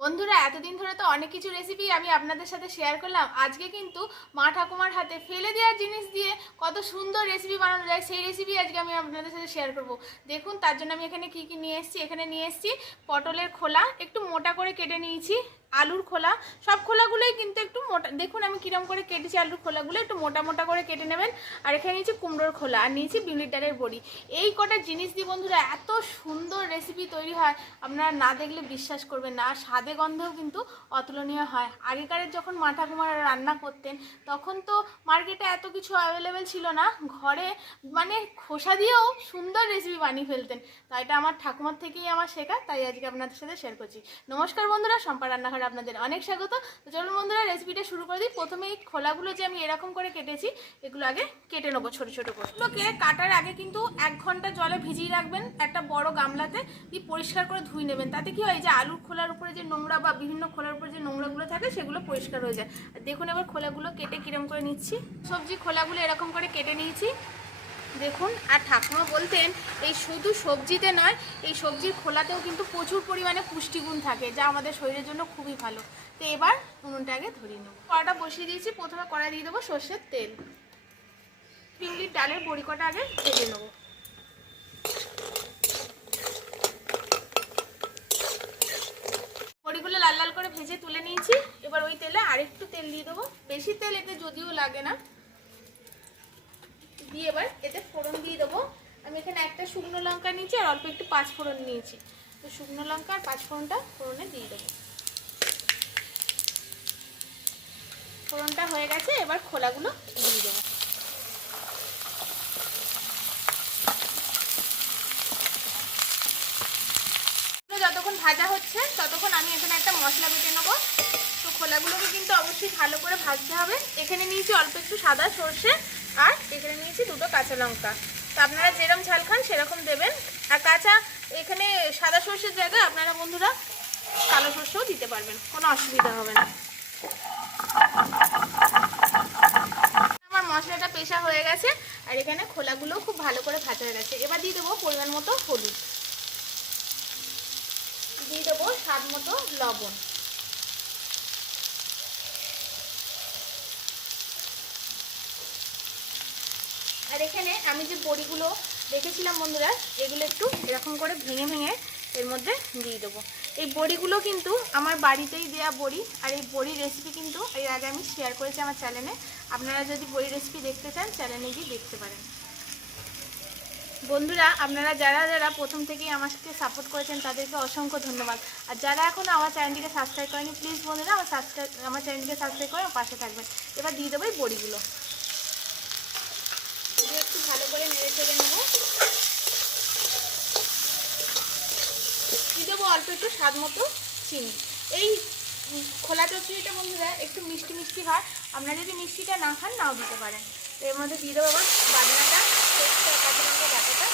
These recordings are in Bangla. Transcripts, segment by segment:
বন্ধুরা, এতদিন ধরে তো অনেক কিছু রেসিপি আমি আপনাদের সাথে শেয়ার করলাম। আজকে কিন্তু মা ঠাকুমার হাতে ফেলে দেওয়ার জিনিস দিয়ে কত সুন্দর রেসিপি বানানো যায়, সেই রেসিপি আজকে আমি আপনাদের সাথে শেয়ার করব। দেখুন, তার জন্য আমি এখানে কি কি নিয়ে এসেছি? এখানে নিয়ে এসেছি পটলের খোলা, একটু মোটা করে কেটে নিয়েছি, আলুর খোলা, সব খোলাগুলোই কিন্তু একটু মোটা দেখুন আমি কিরম করে কেটেছি আলুর খোলাগুলো, একটু মোটা মোটা করে কেটে নেবেন। আর এখানে নিয়েছি কুমড়োর খোলা, আর নিয়েছি বিউলির ডালের বড়ি। এই কটা জিনিস দিয়ে বন্ধুরা এত সুন্দর রেসিপি তৈরি হয়, আপনারা না দেখলে বিশ্বাস করবেন না। আর স্বাদে গন্ধেও কিন্তু অতুলনীয় হয়। আগেকারের যখন মা ঠাকুমারা রান্না করতেন, তখন তো মার্কেটে এত কিছু অ্যাভেলেবেল ছিল না। ঘরে মানে খোসা দিয়েও সুন্দর রেসিপি বানিয়ে ফেলতেন। তাই এটা আমার ঠাকুমার থেকেই আমার শেখা, তাই আজকে আপনাদের সাথে শেয়ার করছি। নমস্কার বন্ধুরা সম্পা রান্নাঘরে আপনাদের অনেক স্বাগত। তো চলুন বন্ধুরা রেসিপিটা করে দিই। প্রথমে এই খোলাগুলো যে আমি এরকম করে কেটেছি, এগুলো আগে কেটে নেব ছোটো ছোটো করে। এগুলোকে কাটার আগে কিন্তু এক ঘণ্টা জলে ভিজিয়ে রাখবেন একটা বড় গামলাতে, দিয়ে পরিষ্কার করে ধুয়ে নেবেন। তাতে কি হয় যে আলুর খোলার উপরে যে নোংরা বা বিভিন্ন খোলার উপরে যে নোংরাগুলো থাকে, সেগুলো পরিষ্কার হয়ে যায়। দেখুন এবার খোলাগুলো কেটে কিরম করে নিচ্ছি। সবজি খোলাগুলো এরকম করে কেটে নিয়েছি। দেখুন, আর ঠাকুমা বলতেন, এই শুধু সবজিতে নয়, এই সবজির খোলাতেও কিন্তু প্রচুর পরিমাণে পুষ্টিগুণ থাকে, যা আমাদের শরীরের জন্য খুবই ভালো। তো এবার উনুনটা আগে ধরিয়ে নেব। কড়াটা বসিয়ে দিয়েছি, প্রথমে কড়াই দিয়ে দেবো সর্ষের তেল। পিঙ্গলির ডালের বড়ি কটা আগে ভেজে নেব। বড়িগুলো লাল লাল করে ভেজে তুলে নিয়েছি। এবার ওই তেলে আরেকটু তেল দিয়ে দেবো। বেশি তেল এতে যদিও লাগে না। দিয়ে এবার এতে ফোড়ন দিয়ে দেবো। আমি এখানে একটা শুকনো লঙ্কা নিয়েছি আর অল্প একটু পাঁচ ফোড়ন নিয়েছি। তো শুকনো লঙ্কা আর পাঁচ ফোড়নটা ফোড়নে দিয়ে দেবো। ফোড়নটা হয়ে গেছে, এবার খোলাগুলো দিয়ে দেবো। যতক্ষণ ভাজা হচ্ছে, ততক্ষণ আমি এখানে একটা মশলা বেটে নেব। তো খোলাগুলোকে কিন্তু অবশ্যই ভালো করে ভাজতে হবে। এখানে নিয়েছি অল্প একটু সাদা সর্ষে। আর এখানে নিয়েছি দুটো কাঁচা লঙ্কা। তো আপনারা যেরকম ঝাল খান, সেরকম দেবেন। আর কাঁচা, এখানে সাদা সর্ষের জায়গায় আপনারা বন্ধুরা কালো সর্ষেও দিতে পারবেন, কোনো অসুবিধা হবে না। আমার মশলাটা পেশা হয়ে গেছে, আর এখানে খোলাগুলোও খুব ভালো করে ভাজা হয়ে গেছে। এবার দিয়ে দেবো পরিমাণ মতো হলুদ। দিয়ে দেবো স্বাদ মতো লবণ। আর এখানে আমি যে বড়িগুলো রেখেছিলাম বন্ধুরা, এগুলো একটু এরকম করে ভেঙে ভেঙে এর মধ্যে দিয়ে দেবো। এই বড়িগুলো কিন্তু আমার বাড়িতেই দেয়া বড়ি, আর এই বড়ির রেসিপি কিন্তু এর আগে আমি শেয়ার করেছি আমার চ্যানেলে আপনারা যদি বড়ি রেসিপি দেখতে চান চ্যানেলে গিয়ে দেখতে পারেন। বন্ধুরা, আপনারা যারা যারা প্রথম থেকেই আমাকে সাপোর্ট করেছেন, তাদেরকে অসংখ্য ধন্যবাদ। আর যারা এখনও আমার চ্যানেলটিকে সাবস্ক্রাইব করেনি প্লিজ বন্ধুরা, আমার সাবস্ক্রাইব আমার চ্যানেলটিকে সাবস্ক্রাইব করে পাশে থাকবেন। এবার দিয়ে দেবো এই বড়িগুলো দিয়ে একটু ভালো করে নেড়ে চেড়ে নেব দিয়ে দেবো অল্প একটু স্বাদ মতো চিনি। এই খোলা চচ্চড়িটা বন্ধুরা, একটু মিষ্টি মিষ্টি হয়। আপনারা যদি মিষ্টিটা না খান, নাও দিতে পারেন। তো এর মধ্যে দিয়ে দেবো আবার বাদনাটা কাঁচা বাটাটা,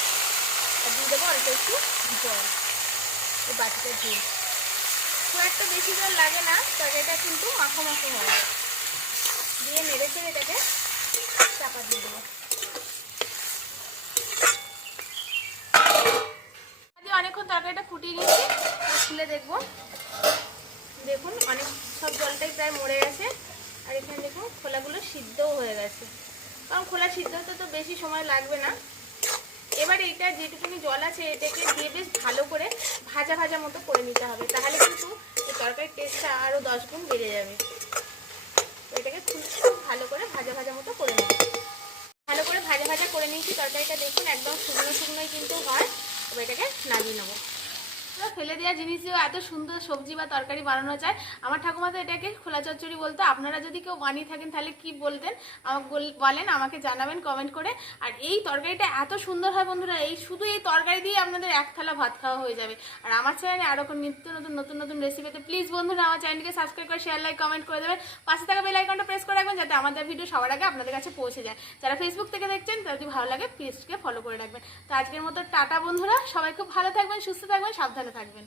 আর দিয়ে দেবো অল্প একটু জল, এই বাটিটা দিয়ে। খুব একটা বেশি জল লাগে না, তরকারিটা কিন্তু মাখো মাখো হয়। দিয়ে নেড়ে চেড়ে এটাকে চাপা দিয়ে দেবো। অনেকক্ষণ তরকারিটা ফুটিয়ে আর খুলে দেখব। দেখুন, অনেক সব জলটাই প্রায় মরে গেছে। আর এখানে দেখুন, খোলাগুলো সিদ্ধও হয়ে গেছে। কারণ খোলা সিদ্ধ হতে তো বেশি সময় লাগবে না। এবার এইটা যেটুকুনি জল আছে, এটাকে দিয়ে বেশ ভালো করে ভাজা ভাজা মতো করে নিতে হবে। তাহলে কিন্তু তরকারির টেস্টটা আরও দশ গুণ বেড়ে যাবে তো এটাকে খুব খুব ভালো করে ভাজা ভাজা মতো করে নেব ভালো করে ভাজা ভাজা করে নিয়েছি তরকারিটা দেখুন একদম শুকনো শুকনোই কিন্তু হয় এবার এটাকে নামিয়ে নেব তো ফেলে দেওয়া জিনিস দিয়েও এত সুন্দর সবজি বা তরকারি বানানো যায়। আমার ঠাকুমা তো এটাকে খোলা চচ্চড়ি বলতো। আপনারা যদি কেউ বানিয়ে থাকেন, তাহলে কি বলতেন আমাকে বল- বলেন, আমাকে জানাবেন কমেন্ট করে। আর এই তরকারিটা এত সুন্দর হয় বন্ধুরা, এই শুধু এই তরকারি দিয়ে আপনাদের এক থালা ভাত খাওয়া হয়ে যাবে। আর আমার চ্যানেলে আরও নিত্য নতুন নতুন নতুন রেসিপিতে প্লিজ বন্ধুরা আমার চ্যানেলকে সাবস্ক্রাইব করে শেয়ার লাইক কমেন্ট করে দেবেন। পাশে থাকা বেল আইকনটা প্রেস করে রাখবেন, যাতে আমাদের ভিডিও সবার আগে আপনাদের কাছে পৌঁছে যায়। যারা ফেসবুক থেকে দেখছেন তাদের যদি ভালো লাগে পেজকে ফলো করে রাখবেন। তো আজকের মতো টাটা বন্ধুরা, সবাই খুব ভালো থাকবেন, সুস্থ থাকবেন, সাবধানে থাকবেন